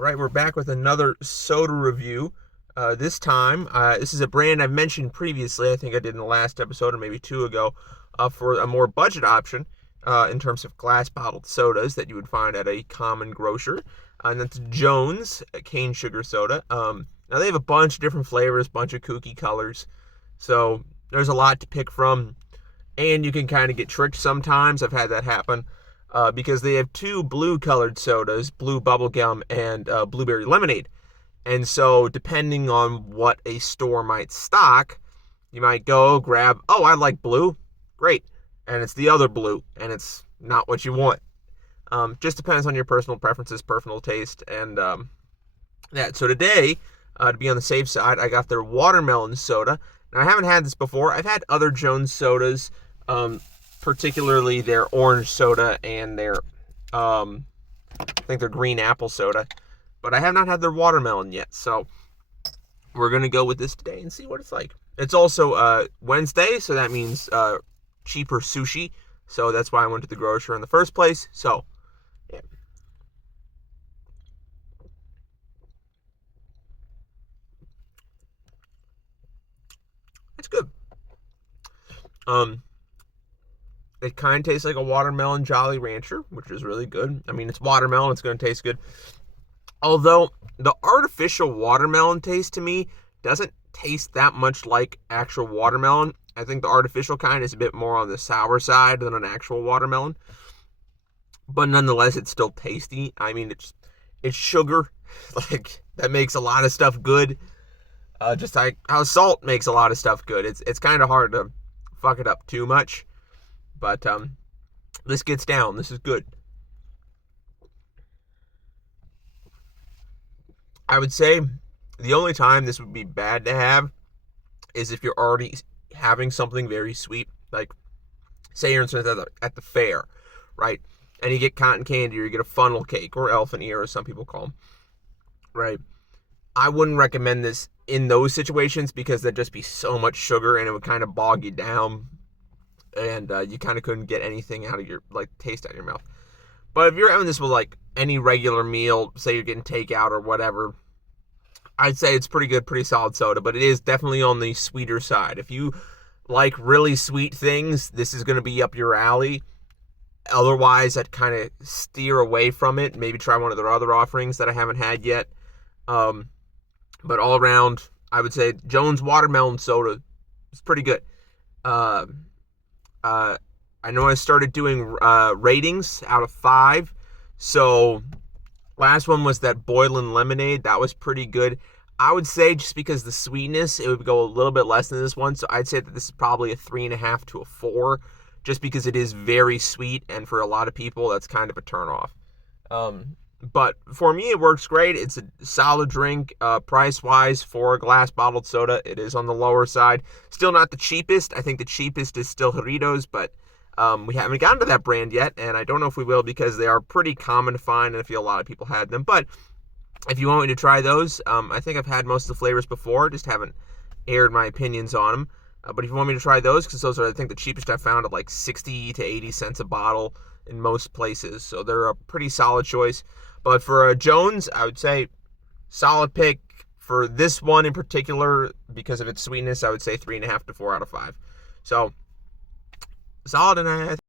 All right, we're back with another soda review. This time, this is a brand I've mentioned previously. I think I did in the last episode or maybe two ago, for a more budget option in terms of glass bottled sodas that you would find at a common grocer. And that's Jones cane sugar soda. Now they have a bunch of different flavors, bunch of kooky colors, so there's a lot to pick from, and you can kind of get tricked sometimes. I've had that happen. Because they have two blue colored sodas, blue bubblegum and blueberry lemonade. And so, depending on what a store might stock, you might go grab, oh, I like blue, great. And it's the other blue, and it's not what you want. Just depends on your personal preferences, personal taste, and that. So, today, to be on the safe side, I got their watermelon soda. Now, I haven't had this before. I've had other Jones sodas. Particularly their orange soda and their, I think their green apple soda. But I have not had their watermelon yet, so we're going to go with this today and see what it's like. It's also Wednesday, so that means cheaper sushi. So that's why I went to the grocer in the first place. So, yeah. It's good. It kind of tastes like a watermelon Jolly Rancher, which is really good. I mean, it's watermelon, it's going to taste good. Although, the artificial watermelon taste to me doesn't taste that much like actual watermelon. I think the artificial kind is a bit more on the sour side than an actual watermelon. But nonetheless, it's still tasty. I mean, it's sugar. Like, that makes a lot of stuff good. Just like how salt makes a lot of stuff good. It's kind of hard to fuck it up too much. But this gets down. This is good. I would say the only time this would be bad to have is if you're already having something very sweet. Like, say you're at the fair, right? And you get cotton candy or you get a funnel cake or elephant ear, as some people call them, right? I wouldn't recommend this in those situations because there'd just be so much sugar and it would kind of bog you down. And you kind of couldn't get anything out of your, taste out of your mouth. But if you're having this with, any regular meal, say you're getting takeout or whatever, I'd say it's pretty good, pretty solid soda, but it is definitely on the sweeter side. If you like really sweet things, this is going to be up your alley. Otherwise, I'd kind of steer away from it. Maybe try one of their other offerings that I haven't had yet. But all around, I would say Jones Watermelon Soda is pretty good. I know I started doing ratings out of 5. So last one was that Boiling Lemonade. That was pretty good. I would say just because the sweetness, it would go a little bit less than this one. So I'd say that this is probably a 3.5 to a 4, just because it is very sweet, and for a lot of people, that's kind of a turnoff. But for me, it works great. It's a solid drink, price-wise, for a glass bottled soda. It is on the lower side. Still not the cheapest. I think the cheapest is still Jarritos, but we haven't gotten to that brand yet, and I don't know if we will because they are pretty common to find, and I feel a lot of people had them. But if you want me to try those, I think I've had most of the flavors before, just haven't aired my opinions on them. But if you want me to try those, because those are, I think, the cheapest I've found at 60 to 80 cents a bottle in most places. So they're a pretty solid choice. But for Jones, I would say solid pick. For this one in particular, because of its sweetness, I would say 3.5 to 4 out of 5. So solid, and I think